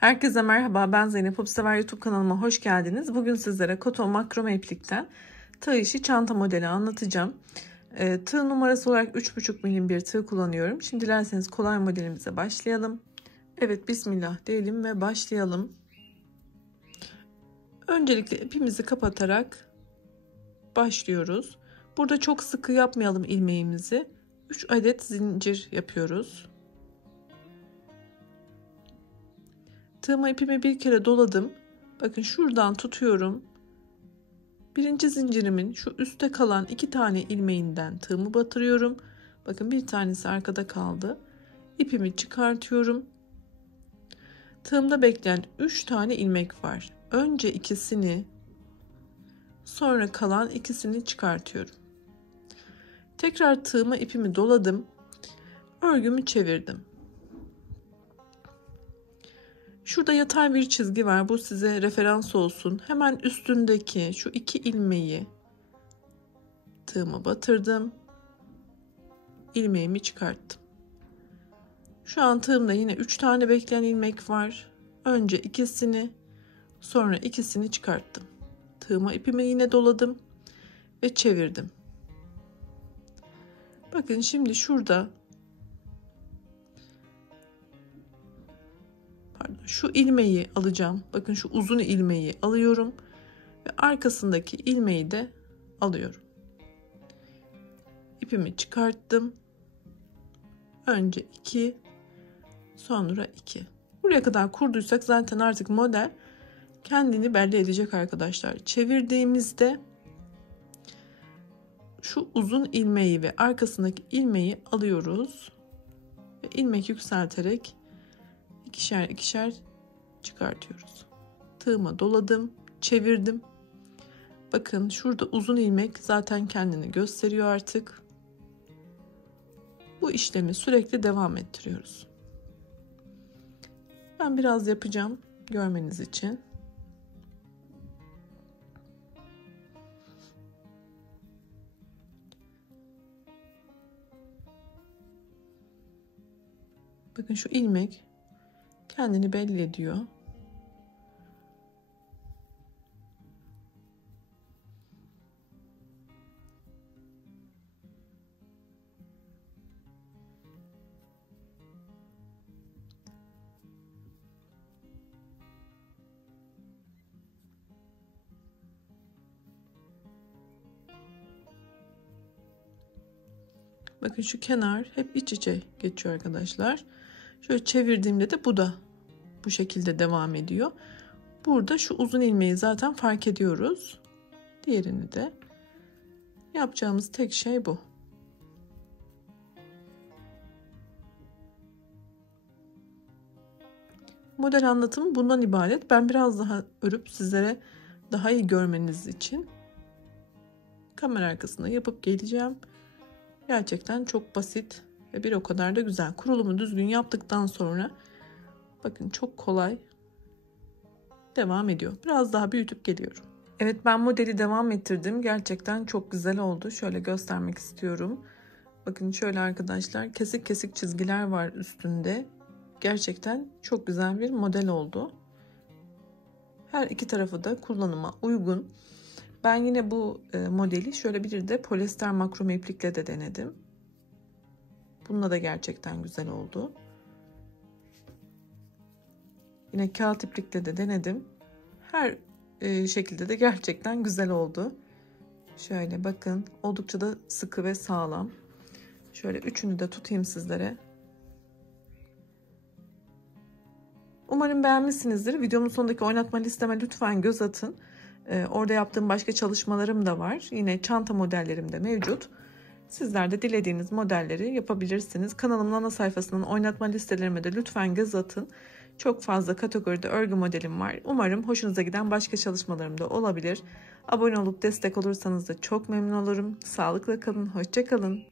Herkese merhaba, ben Zeynep. Hobsever YouTube kanalıma hoş geldiniz. Bugün sizlere koton makrome iplikten tığ işi çanta modeli anlatacağım. Tığ numarası olarak 3,5 milim bir tığ kullanıyorum. Şimdi dilerseniz kolay modelimize başlayalım. Evet, bismillah diyelim ve başlayalım. Öncelikle ipimizi kapatarak başlıyoruz. Burada çok sıkı yapmayalım ilmeğimizi. 3 adet zincir yapıyoruz. Tığıma ipimi bir kere doladım. Bakın şuradan tutuyorum. Birinci zincirimin şu üstte kalan 2 tane ilmeğinden tığımı batırıyorum. Bakın bir tanesi arkada kaldı. İpimi çıkartıyorum. Tığımda bekleyen 3 tane ilmek var. Önce ikisini, sonra kalan ikisini çıkartıyorum. Tekrar tığıma ipimi doladım. Örgümü çevirdim. Şurada yatay bir çizgi var. Bu size referans olsun. Hemen üstündeki şu 2 ilmeği tığıma batırdım. İlmeğimi çıkarttım. Şu an tığımda yine 3 tane bekleyen ilmek var. Önce ikisini, sonra ikisini çıkarttım. Tığıma ipimi yine doladım ve çevirdim. Bakın şimdi şurada şu ilmeği alacağım. Bakın şu uzun ilmeği alıyorum ve arkasındaki ilmeği de alıyorum. İpimi çıkarttım. Önce 2, sonra 2. Buraya kadar kurduysak zaten artık model kendini belli edecek arkadaşlar. Çevirdiğimizde şu uzun ilmeği ve arkasındaki ilmeği alıyoruz ve ilmek yükselterek ikişer ikişer çıkartıyoruz. Tığıma doladım, çevirdim. Bakın şurada uzun ilmek zaten kendini gösteriyor artık. Bu işlemi sürekli devam ettiriyoruz. Ben biraz yapacağım görmeniz için. Bakın şu ilmek kendini belli ediyor. Bakın şu kenar hep iç içe geçiyor arkadaşlar. Şöyle çevirdiğimde de bu da bu şekilde devam ediyor. Burada şu uzun ilmeği zaten fark ediyoruz. Diğerini de yapacağımız tek şey bu. Model anlatımı bundan ibaret. Ben biraz daha örüp sizlere daha iyi görmeniz için kamera arkasında yapıp geleceğim. Gerçekten çok basit ve bir o kadar da güzel. Kurulumu düzgün yaptıktan sonra bakın çok kolay devam ediyor. Biraz daha büyütüp geliyorum. Evet, ben modeli devam ettirdim. Gerçekten çok güzel oldu. Şöyle göstermek istiyorum. Bakın şöyle arkadaşlar, kesik kesik çizgiler var üstünde. Gerçekten çok güzel bir model oldu. Her iki tarafı da kullanıma uygun. Ben yine bu modeli şöyle bir de polyester makrome iplikle de denedim. Bununla da gerçekten güzel oldu. Yine kağıt iplikle de denedim. Her şekilde de gerçekten güzel oldu. Şöyle bakın, oldukça da sıkı ve sağlam. Şöyle üçünü de tutayım sizlere. Umarım beğenmişsinizdir. Videomun sonundaki oynatma listeme lütfen göz atın. Orada yaptığım başka çalışmalarım da var. Yine çanta modellerim de mevcut. Sizler de dilediğiniz modelleri yapabilirsiniz. Kanalımın ana sayfasının oynatma listelerime de lütfen göz atın. Çok fazla kategoride örgü modelim var. Umarım hoşunuza giden başka çalışmalarım da olabilir. Abone olup destek olursanız da çok memnun olurum. Sağlıkla kalın, hoşça kalın.